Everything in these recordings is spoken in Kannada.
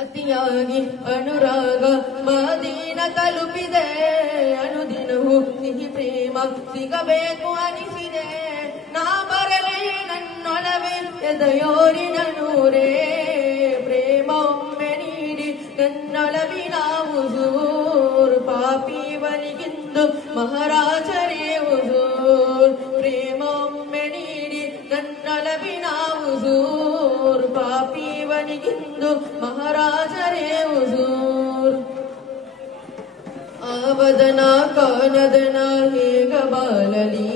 ಅತಿಯಾಗಿ ಅನುರಾಗ ಮದೀನ ತಲುಪಿದೆ, ಅನುದಿನವೂ ಸಿಹಿ ಪ್ರೇಮ ಸಿಗಬೇಕು ಅನಿಸಿದೆ. ನಾ ಬರಲೇ ನನ್ನೊಲವೇ ಎದೆಯೋರಿನ ನೂರೇ, ಪ್ರೇಮ ಒಮ್ಮೆ ನೀಡಿ ನನ್ನೊಲವಿನ ಹುಜೂರ್, ಪಾಪಿವನಿಗಿಂದು ಮಹಾರಾಜರೇ ಹುಜೂರ್. ಪ್ರೇಮ ಒಮ್ಮೆ ನೀಡಿ ನನ್ನೊಲವಿನ ಹುಜೂರ್, ಪಾಪಿವನಿಗಿಂದು ಮಹಾರಾಜರೇ ಹುಜೂರ್. ಆವದನ ಕಾನದನ ಹೇಗ ಬಾಲಲಿ,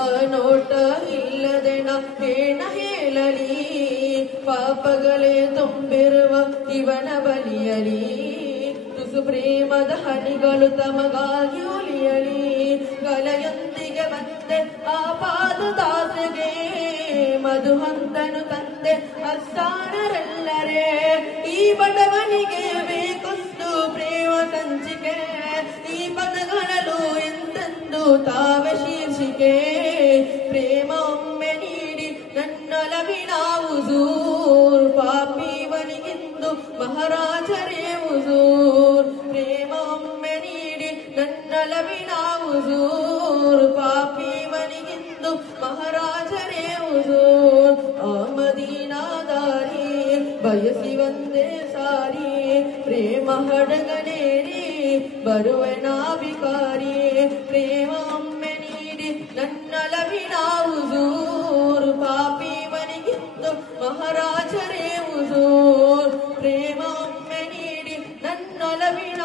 ಆ ನೋಟ ಇಲ್ಲದೆನ ಏನ ಹೇಳಲಿ. ಪಾಪಗಳೇ ತುಂಬಿರುವ ಇವನ ಬಲಿಯಲಿ, ತುಸು ಪ್ರೇಮದ ಹನಿಗಳು ತಮಗಾಗಿ ಉಳಿಯಲಿ. ಗಲೆಯೊಂದಿಗೆ ಬಂದೆ ಆ ಪಾದದಾಸೆಗೆ, ಮಧುಹಂತನು ತಂದೆ ಅಸ್ಸಾನರೆಲ್ಲರೇ. ಈ ಬಡವನಿಗೆ ಬೇಕೊಂದು ಪ್ರೇಮ ಸಂಚಿಕೆ, ಈ ಪದಗಳಲು ಎಂದೆಂದು ತಾವೇ ಶೀರ್ಷಿಕೆ. ಪ್ರೇಮ ಒಮ್ಮೆ ನೀಡಿ ನನ್ನೊಲವಿನ ಹುಜೂರ್, ಪಾಪಿವನಿಗಿಂದು ಮಹಾರಾಜರೇ ಹುಜೂರ್. ಪ್ರೇಮ ಒಮ್ಮೆ ನೀಡಿ ನನ್ನೊಲವಿನ ಹುಜೂರ್, ಪಾಪಿವನಿಗಿಂದು ಮಹಾರಾಜರೇ ಹುಜೂರ್. ಆ ಮದೀನಾ ದಾರಿ ಬಯಸಿ ಒಂದೇ ಸಾರಿ, ಪ್ರೇಮ ಹಡಗನೇರಿ ಬರುವೆ ನಾ ಬಿಕಾರಿ. ಪ್ರೇಮ ಒಮ್ಮೆ ನೀಡಿ ನನ್ನೊಲವಿನ ಹುಜೂರ್, ಪಾಪಿವನಿಗಿಂದು ಮಹಾರಾಜರೇ ಹುಜೂರ್. ಪ್ರೇಮ ಒಮ್ಮೆ ನೀಡಿ ನನ್ನೊಲವಿನ